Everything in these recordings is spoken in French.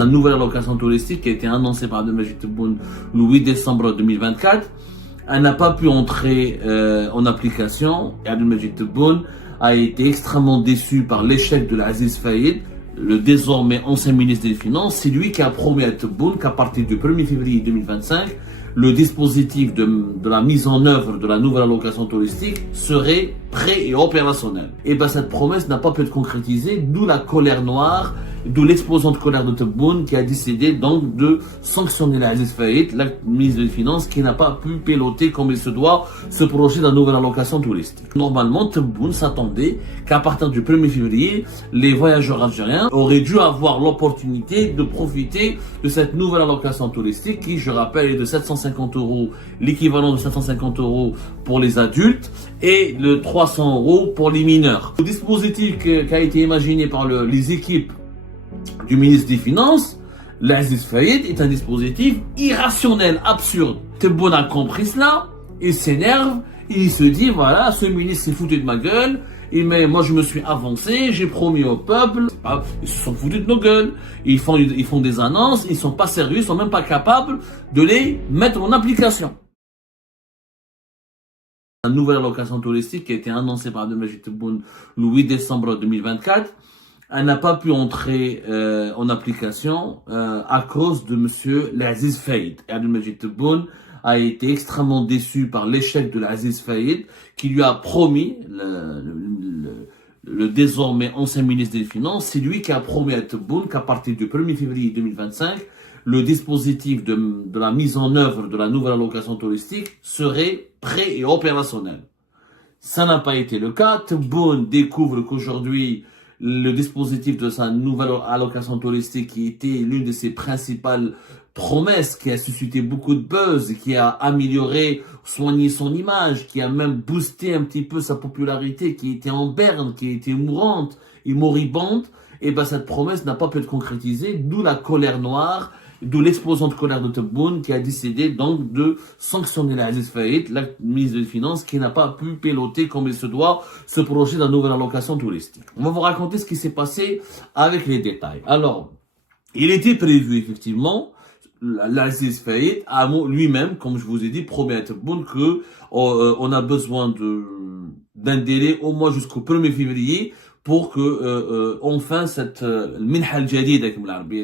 La nouvelle allocation touristique qui a été annoncée par Abdelmajid Tebboune le 8 décembre 2024, elle n'a pas pu entrer en application. Et Abdelmajid Tebboune a été extrêmement déçu par l'échec de l'Aziz Faïd, le désormais ancien ministre des Finances. C'est lui qui a promis à Tebboune qu'à partir du 1er février 2025, le dispositif de la mise en œuvre de la nouvelle allocation touristique serait prêt et opérationnel. Et bien cette promesse n'a pas pu être concrétisée, d'où la colère noire, d'où l'explosion de colère de Tebboune qui a décidé donc de sanctionner l'Aziz Faïd, la ministre des Finances, qui n'a pas pu piloter comme il se doit ce projet de la nouvelle allocation touristique. Normalement, Tebboune s'attendait qu'à partir du 1er février, les voyageurs algériens auraient dû avoir l'opportunité de profiter de cette nouvelle allocation touristique qui, je rappelle, est de 750 €, l'équivalent de 750 € pour les adultes et le 300 € pour les mineurs. Le dispositif qui a été imaginé par les équipes du ministre des Finances, l'Aziz Faïd, est un dispositif irrationnel, absurde. Tebboune a compris cela, il s'énerve, il se dit voilà, ce ministre s'est foutu de ma gueule, mais moi je me suis avancé, j'ai promis au peuple, ils se sont foutus de nos gueules, ils font des annonces, ils sont pas sérieux, ils sont même pas capables de les mettre en application. La nouvelle allocation touristique qui a été annoncée par Abdelmajid Tebboune le 8 décembre 2024, elle n'a pas pu entrer en application à cause de monsieur l'Aziz Faïd. Et Abdelmajid Tebboune a été extrêmement déçu par l'échec de l'Aziz Faïd, qui lui a promis, le désormais ancien ministre des Finances, c'est lui qui a promis à Tebboune qu'à partir du 1er février 2025, le dispositif de la mise en œuvre de la nouvelle allocation touristique serait prêt et opérationnel. Ça n'a pas été le cas. Tebboune découvre qu'aujourd'hui, le dispositif de sa nouvelle allocation touristique, qui était l'une de ses principales promesses, qui a suscité beaucoup de buzz, qui a amélioré, soigné son image, qui a même boosté un petit peu sa popularité, qui était en berne, qui était mourante et moribonde, et ben cette promesse n'a pas pu être concrétisée, d'où la colère noire, d'où l'explosion de colère de Tebboune qui a décidé donc de sanctionner l'Aziz Faïd, la ministre des Finances, qui n'a pas pu piloter comme il se doit ce projet de la nouvelle allocation touristique. On va vous raconter ce qui s'est passé avec les détails. Alors, il était prévu effectivement, l'Aziz Faïd a lui-même, comme je vous ai dit, promis à Tebboune que on a besoin d'un délai au moins jusqu'au 1er février pour que enfin cette minha al-jadida,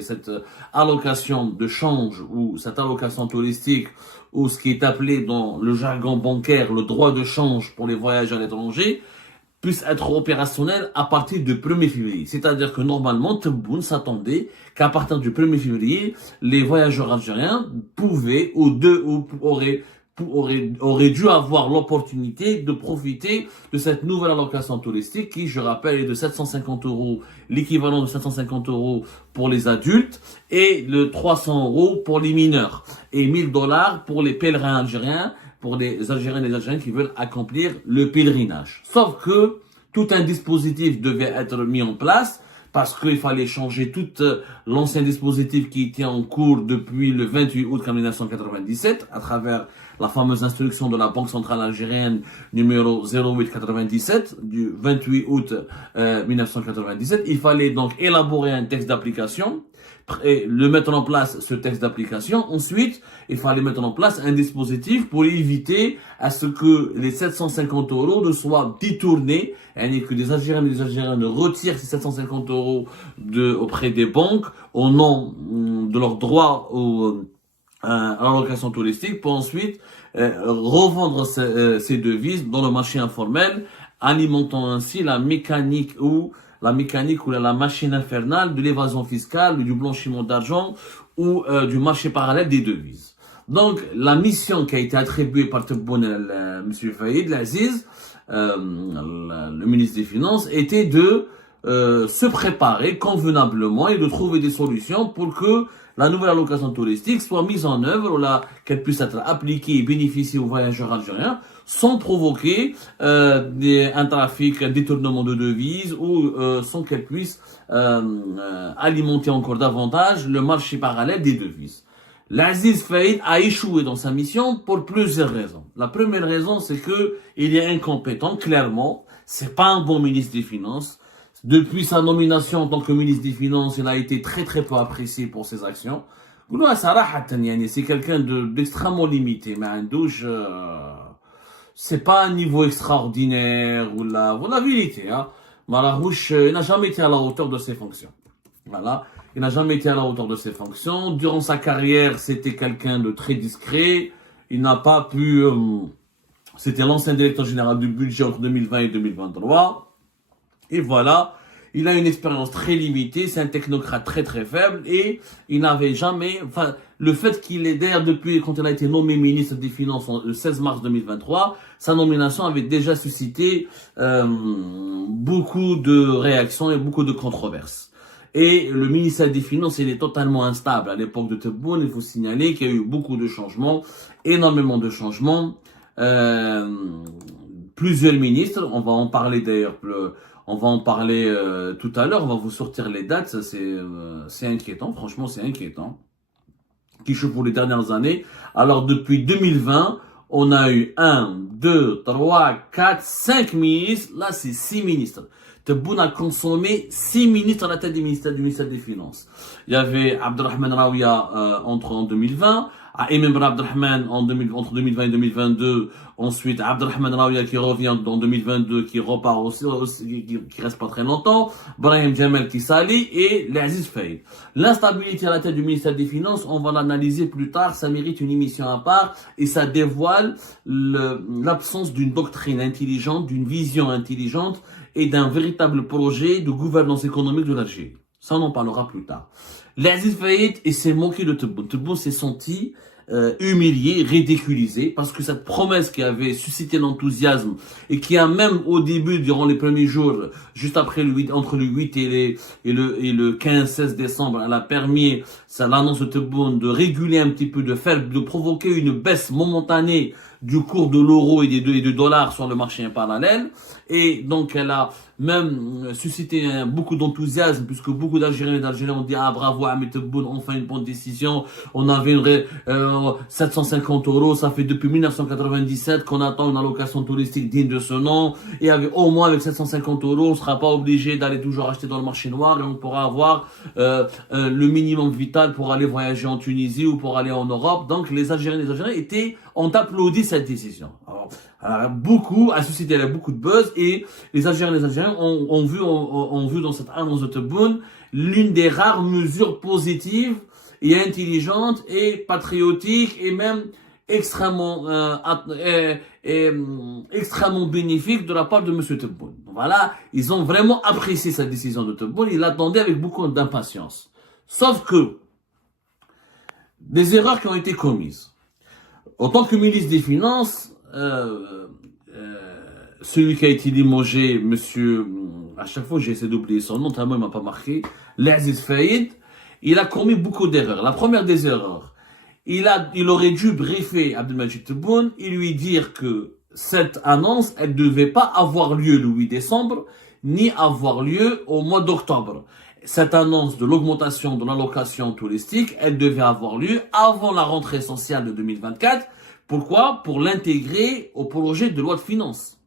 cette allocation de change ou cette allocation touristique, ou ce qui est appelé dans le jargon bancaire le droit de change pour les voyageurs à l'étranger, puisse être opérationnel à partir du 1er février. C'est-à-dire que normalement, Tebboune s'attendait qu'à partir du 1er février, les voyageurs algériens pouvaient auraient dû avoir l'opportunité de profiter de cette nouvelle allocation touristique qui, je rappelle, est de 750 €, l'équivalent de 750 € pour les adultes et le 300 € pour les mineurs et 1000 $ pour les pèlerins algériens, pour les Algériens et les Algériens qui veulent accomplir le pèlerinage. Sauf que tout un dispositif devait être mis en place parce qu'il fallait changer tout l'ancien dispositif qui était en cours depuis le 28 août 1997 à travers la fameuse instruction de la Banque centrale algérienne numéro 0897 du 28 août 1997. Il fallait donc élaborer un texte d'application et le mettre en place, ce texte d'application. Ensuite, il fallait mettre en place un dispositif pour éviter à ce que les 750 € ne soient détournés, et que des Algériens et des Algériens ne retirent ces 750 € auprès des banques au nom de leur droit à l'allocation touristique pour ensuite revendre ces devises dans le marché informel, alimentant ainsi la mécanique ou la machine infernale de l'évasion fiscale, du blanchiment d'argent ou du marché parallèle des devises. Donc, la mission qui a été attribuée par Tebboune M. Faïd, l'Aziz, le ministre des Finances, était de se préparer convenablement et de trouver des solutions pour que la nouvelle allocation touristique soit mise en œuvre, qu'elle puisse être appliquée et bénéficier aux voyageurs algériens sans provoquer un trafic, un détournement de devises ou sans qu'elle puisse alimenter encore davantage le marché parallèle des devises. L'Aziz Faïd a échoué dans sa mission pour plusieurs raisons. La première raison, c'est que il est incompétent, clairement. C'est pas un bon ministre des Finances. Depuis sa nomination en tant que ministre des Finances, il a été très très peu apprécié pour ses actions. C'est quelqu'un d'extrêmement limité, mais un douche, c'est pas un niveau extraordinaire ou la vérité, hein. Malarouche, il n'a jamais été à la hauteur de ses fonctions. Voilà. Il n'a jamais été à la hauteur de ses fonctions. Durant sa carrière, c'était quelqu'un de très discret. Il n'a pas pu, c'était l'ancien directeur général du budget entre 2020 et 2023. Et voilà. Il a une expérience très limitée, c'est un technocrate très très faible et il n'avait jamais, enfin, le fait qu'il est d'ailleurs depuis quand il a été nommé ministre des Finances le 16 mars 2023, sa nomination avait déjà suscité beaucoup de réactions et beaucoup de controverses. Et le ministère des Finances, il est totalement instable. À l'époque de Tebboune, il faut signaler qu'il y a eu beaucoup de changements, énormément de changements. Plusieurs ministres, on va en parler d'ailleurs. On va en parler tout à l'heure, on va vous sortir les dates, ça c'est inquiétant, franchement c'est inquiétant. Qui joue pour les dernières années. Alors depuis 2020, on a eu 1, 2, 3, 4, 5 ministres, là c'est 6 ministres. Tebboune a consommé 6 ministres à la tête du ministère des Finances. Il y avait Abdelrahman Raouia en 2020, Ayman Ben Abdelrahman entre 2020 et 2022, ensuite Abdelrahman Raouia qui revient en 2022, qui repart aussi qui reste pas très longtemps, Brahim Djamel qui s'allie et l'Aziz Faïd. L'instabilité à la tête du ministère des Finances, on va l'analyser plus tard, ça mérite une émission à part et ça dévoile l'absence d'une doctrine intelligente, d'une vision intelligente et d'un véritable projet de gouvernance économique de l'Algérie. Ça, on en parlera plus tard. L'Aziz Faïd s'est moqué de Tebboune. Tebboune s'est senti humilié, ridiculisé, parce que cette promesse qui avait suscité l'enthousiasme et qui a même au début, durant les premiers jours, juste après entre le 8 et le 15-16 décembre, elle a permis, l'annonce de Tebboune, de réguler un petit peu, de provoquer une baisse momentanée du cours de l'euro et du dollar sur le marché parallèle. Et donc, elle a même suscité beaucoup d'enthousiasme puisque beaucoup d'Algériens et d'Algériens ont dit « Ah, bravo, Ahmed Tebboune, enfin une bonne décision. On avait 750 euros, ça fait depuis 1997 qu'on attend une allocation touristique digne de ce nom. Et au moins avec 750 euros, on sera pas obligé d'aller toujours acheter dans le marché noir et on pourra avoir le minimum vital pour aller voyager en Tunisie ou pour aller en Europe. » Donc, les Algériens et les Algériens ont applaudi cette décision. Alors, a suscité beaucoup de buzz et les Algériens et les Algériens ont vu dans cette annonce de Tebboune l'une des rares mesures positives et intelligentes et patriotiques et même extrêmement bénéfiques de la part de M. Tebboune. Voilà, ils ont vraiment apprécié cette décision de Tebboune, ils l'attendaient avec beaucoup d'impatience. Sauf que des erreurs qui ont été commises. En tant que ministre des Finances, celui qui a été limogé, monsieur, à chaque fois j'essaie d'oublier son nom, tellement il m'a pas marqué, l'Aziz Faïd, il a commis beaucoup d'erreurs. La première des erreurs, il aurait dû briefer Abdelmajid Tebboune et lui dire que cette annonce, elle devait pas avoir lieu le 8 décembre, ni avoir lieu au mois d'octobre. Cette annonce de l'augmentation de l'allocation touristique, elle devait avoir lieu avant la rentrée sociale de 2024. Pourquoi? Pour l'intégrer au projet de loi de finances.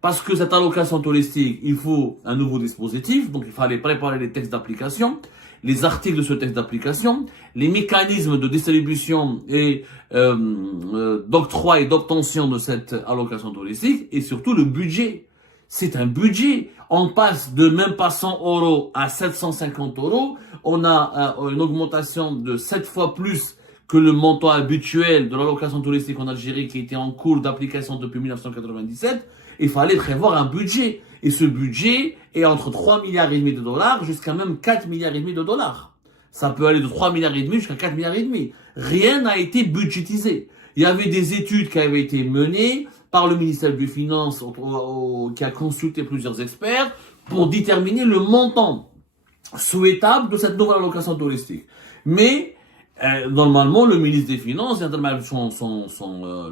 Parce que cette allocation touristique, il faut un nouveau dispositif, donc il fallait préparer les textes d'application, les articles de ce texte d'application, les mécanismes de distribution et d'octroi et d'obtention de cette allocation touristique, et surtout le budget. C'est un budget. On passe de même pas 100 euros à 750 euros. On a une augmentation de 7 fois plus que le montant habituel de l'allocation touristique en Algérie qui était en cours d'application depuis 1997. Il fallait prévoir un budget. Et ce budget est entre 3 milliards et demi de dollars jusqu'à même 4 milliards et demi de dollars. Ça peut aller de 3 milliards et demi jusqu'à 4 milliards et demi. Rien n'a été budgétisé. Il y avait des études qui avaient été menées par le ministère des Finances qui a consulté plusieurs experts pour déterminer le montant souhaitable de cette nouvelle allocation touristique. Mais normalement, le ministre des Finances vient de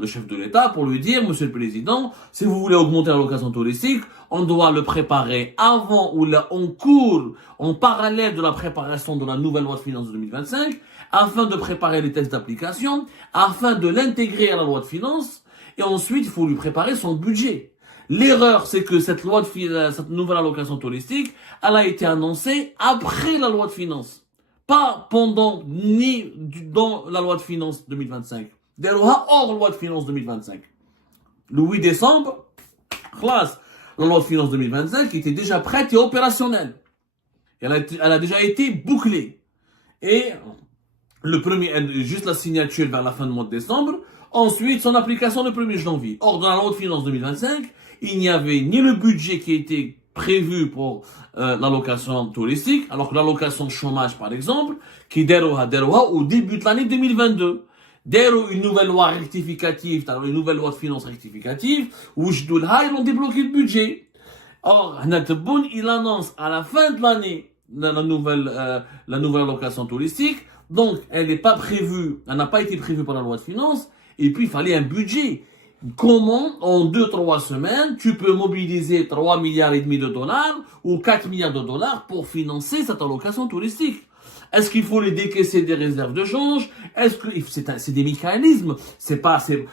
le chef de l'État pour lui dire, Monsieur le Président, si vous voulez augmenter l'allocation touristique, on doit le préparer avant ou là en cours, en parallèle de la préparation de la nouvelle loi de finances de 2025, afin de préparer les tests d'application, afin de l'intégrer à la loi de finances. Et ensuite, il faut lui préparer son budget. L'erreur, c'est que cette cette nouvelle allocation touristique, elle a été annoncée après la loi de finances. Pas pendant, ni dans la loi de finances 2025. D'ailleurs, hors loi de finances 2025. Le 8 décembre, classe, la loi de finances 2025 était déjà prête et opérationnelle. Elle a déjà été bouclée. Et le premier, juste la signature vers la fin du mois de décembre. Ensuite, son application le 1er janvier. Or, dans la loi de finances 2025, il n'y avait ni le budget qui était prévu pour l'allocation touristique, alors que l'allocation chômage, par exemple, qui est au début de l'année 2022. D'ailleurs, une nouvelle loi rectificative, une nouvelle loi de finances rectificative, où ils ont débloqué le budget. Or, Nateboun, il annonce à la fin de l'année la nouvelle allocation touristique. Donc, elle n'est pas prévue, elle n'a pas été prévue par la loi de finances. Et puis, il fallait un budget. Comment, en 2-3 semaines, tu peux mobiliser 3 milliards et demi de dollars ou 4 milliards de dollars pour financer cette allocation touristique? Est-ce qu'il faut les décaisser des réserves de change? Est-ce que c'est des mécanismes?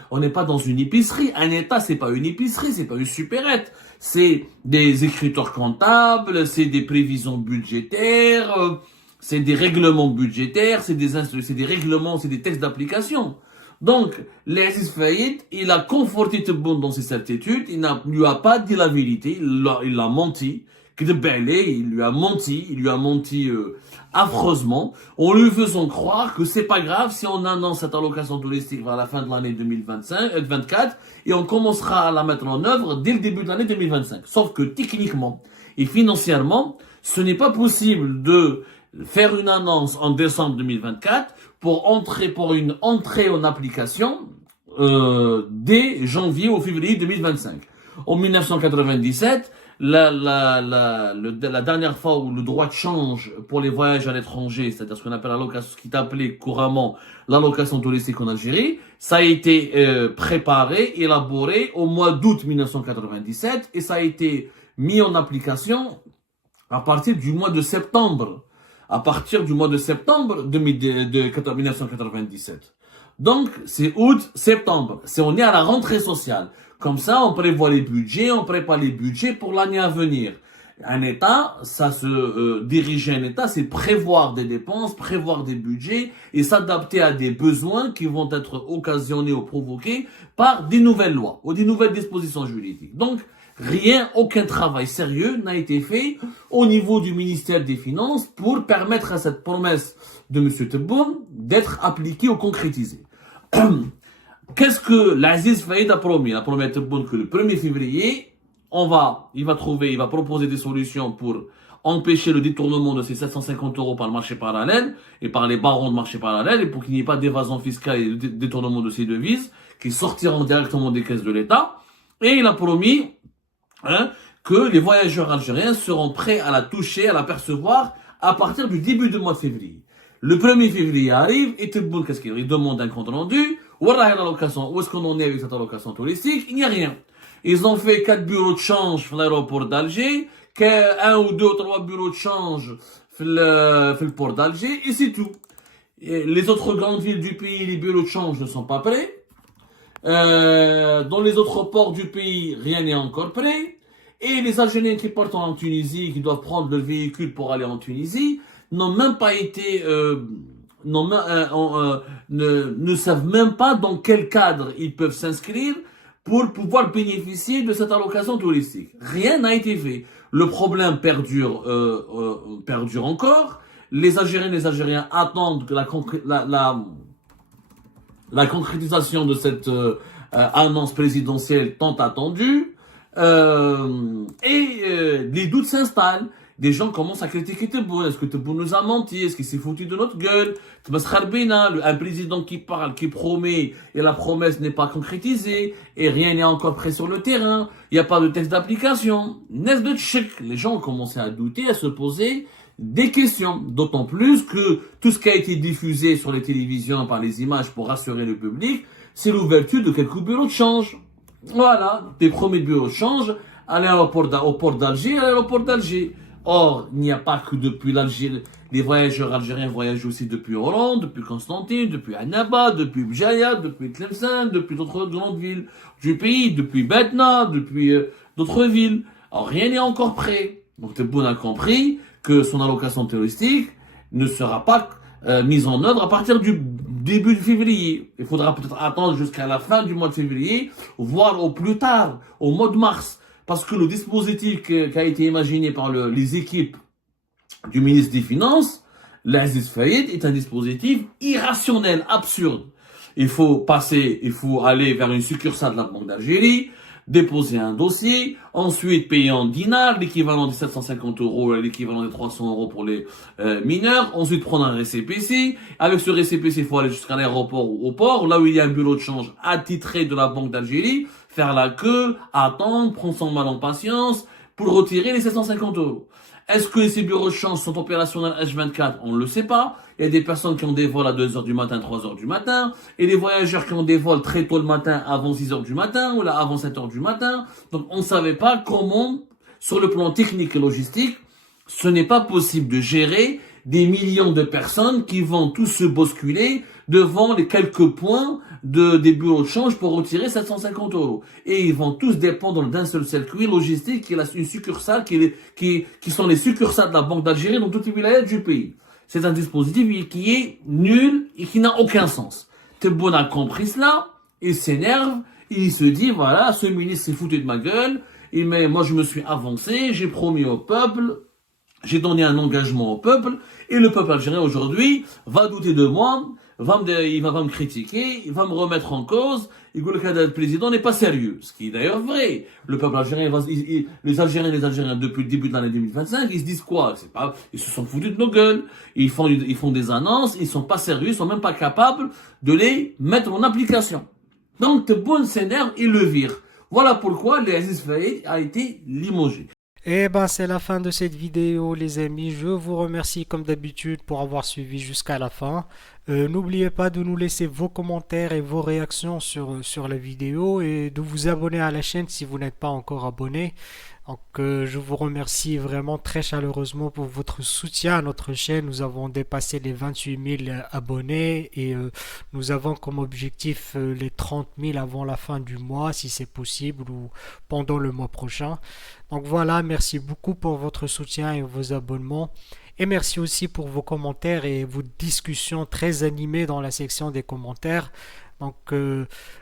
On n'est pas dans une épicerie. Un État, c'est pas une épicerie, c'est pas une supérette. C'est des écritures comptables, c'est des prévisions budgétaires, c'est des règlements budgétaires, c'est des règlements, c'est des textes d'application. Donc, l'Aziz Faïd, il a conforté Tebboune dans ses certitudes, il ne lui a pas dit la vérité, il a menti, il lui a menti affreusement, en lui faisant croire que c'est pas grave si on annonce cette allocation touristique vers la fin de l'année 2024 et on commencera à la mettre en œuvre dès le début de l'année 2025. Sauf que techniquement et financièrement, ce n'est pas possible de faire une annonce en décembre 2024 pour une entrée en application dès janvier ou février 2025. En 1997, la dernière fois où le droit de change pour les voyages à l'étranger, c'est-à-dire ce qu'on appelle l'allocation, ce qui est appelé couramment l'allocation touristique en Algérie, ça a été préparé, élaboré au mois d'août 1997 et ça a été mis en application à partir du mois de septembre. À partir du mois de septembre de 1997. Donc, c'est août-septembre. On est à la rentrée sociale. Comme ça, on prévoit les budgets, on prépare les budgets pour l'année à venir. Un État, diriger un État, c'est prévoir des dépenses, prévoir des budgets et s'adapter à des besoins qui vont être occasionnés ou provoqués par des nouvelles lois ou des nouvelles dispositions juridiques. Donc, aucun travail sérieux n'a été fait au niveau du ministère des Finances pour permettre à cette promesse de M. Tebboune d'être appliquée ou concrétisée. Qu'est-ce que l'Aziz Faïd a promis? Il a promis à Tebboune que le 1er février, il va proposer des solutions pour empêcher le détournement de ces 750 € par le marché parallèle et par les barons de marché parallèle et pour qu'il n'y ait pas d'évasion fiscale et de détournement de ces devises qui sortiront directement des caisses de l'État. Et il a promis que les voyageurs algériens seront prêts à la toucher, à la percevoir à partir du début du mois de février. Le 1er février arrive et Tebboune, qu'est-ce qu'il demande un compte rendu? Où est-ce qu'on en est avec cette allocation touristique? Il n'y a rien. Ils ont fait 4 bureaux de change dans l'aéroport d'Alger, 1 ou 2 ou 3 bureaux de change dans le port d'Alger et c'est tout. Et les autres grandes villes du pays, les bureaux de change ne sont pas prêts. Dans les autres ports du pays, rien n'est encore prêt. Et les Algériens qui partent en Tunisie, qui doivent prendre le véhicule pour aller en Tunisie, n'ont même pas été, ne savent même pas dans quel cadre ils peuvent s'inscrire pour pouvoir bénéficier de cette allocation touristique. Rien n'a été fait. Le problème perdure encore. Les Algériens attendent que la concrétisation de cette annonce présidentielle tant attendue. Les doutes s'installent. Des gens commencent à critiquer Tebboune. Est-ce que Tebboune nous a menti? Est-ce qu'il s'est foutu de notre gueule? Un président qui parle, qui promet, et la promesse n'est pas concrétisée, et rien n'est encore prêt sur le terrain. Il n'y a pas de texte d'application. N'est-ce de tchèque? Les gens ont commencé à douter, à se poser des questions. D'autant plus que tout ce qui a été diffusé sur les télévisions par les images pour rassurer le public, c'est l'ouverture de quelques bureaux de change. Voilà, des premiers bureaux de change au port d'Alger, à l'aéroport d'Alger. Or, il n'y a pas que depuis l'Algérie. Les voyageurs algériens voyagent aussi depuis Hollande, depuis Constantine, depuis Annaba, depuis Bjaya, depuis Tlemcen, depuis d'autres grandes villes du pays, depuis Betna, depuis d'autres villes. Alors, rien n'est encore prêt. Donc, Tebboune a compris que son allocation touristique ne sera pas mise en œuvre à partir du début de février. Il faudra peut-être attendre jusqu'à la fin du mois de février, voire au plus tard, au mois de mars. Parce que le dispositif qui a été imaginé par les équipes du ministre des Finances, l'Aziz Faïd, est un dispositif irrationnel, absurde. Il faut aller vers une succursale de la Banque d'Algérie, déposer un dossier, ensuite payer en dinars, l'équivalent de 750 euros, l'équivalent de 300 euros pour les mineurs, ensuite prendre un récépissé. Avec ce récépissé, il faut aller jusqu'à l'aéroport ou au port, là où il y a un bureau de change attitré de la Banque d'Algérie, faire la queue, attendre, prendre son mal en patience pour retirer les 750 euros. Est-ce que ces bureaux de change sont opérationnels H24? On ne le sait pas. Il y a des personnes qui ont des vols à 2h du matin, 3h du matin, et des voyageurs qui ont des vols très tôt le matin, avant 6h du matin, ou là avant 7h du matin. Donc on ne savait pas comment, sur le plan technique et logistique, ce n'est pas possible de gérer des millions de personnes qui vont tous se bousculer devant les quelques points des bureaux de change pour retirer 750 euros. Et ils vont tous dépendre d'un seul circuit logistique qui est une succursale qui sont les succursales de la Banque d'Algérie dans toutes les wilayas du pays. C'est un dispositif qui est nul et qui n'a aucun sens. Tebboune a compris cela, il s'énerve, il se dit, voilà, ce ministre s'est foutu de ma gueule, mais moi je me suis avancé, j'ai promis au peuple, j'ai donné un engagement au peuple, et le peuple algérien aujourd'hui va douter de moi, il va me critiquer, il va me remettre en cause, il dit que le président n'est pas sérieux. Ce qui est d'ailleurs vrai. Le peuple algérien, les Algériens, depuis le début de l'année 2025, ils se disent quoi? Ils se sont foutus de nos gueules. Ils font des annonces, ils sont pas sérieux, ils sont même pas capables de les mettre en application. Donc, Tebboune s'énerve, il le vire. Voilà pourquoi l'Aziz Faïd a été limogé. Et ben c'est la fin de cette vidéo les amis, je vous remercie comme d'habitude pour avoir suivi jusqu'à la fin. N'oubliez pas de nous laisser vos commentaires et vos réactions sur la vidéo et de vous abonner à la chaîne si vous n'êtes pas encore abonné. Donc je vous remercie vraiment très chaleureusement pour votre soutien à notre chaîne. Nous avons dépassé les 28 000 abonnés et nous avons comme objectif les 30 000 avant la fin du mois si c'est possible ou pendant le mois prochain. Donc voilà, merci beaucoup pour votre soutien et vos abonnements. Et merci aussi pour vos commentaires et vos discussions très animées dans la section des commentaires. Donc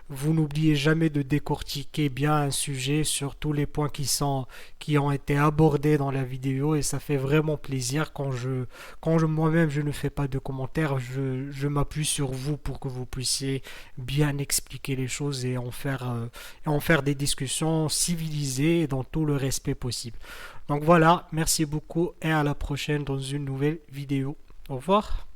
vous n'oubliez jamais de décortiquer bien un sujet sur tous les points qui ont été abordés dans la vidéo et ça fait vraiment plaisir quand moi-même je ne fais pas de commentaires, je m'appuie sur vous pour que vous puissiez bien expliquer les choses et en faire des discussions civilisées et dans tout le respect possible. Donc voilà, merci beaucoup et à la prochaine dans une nouvelle vidéo. Au revoir.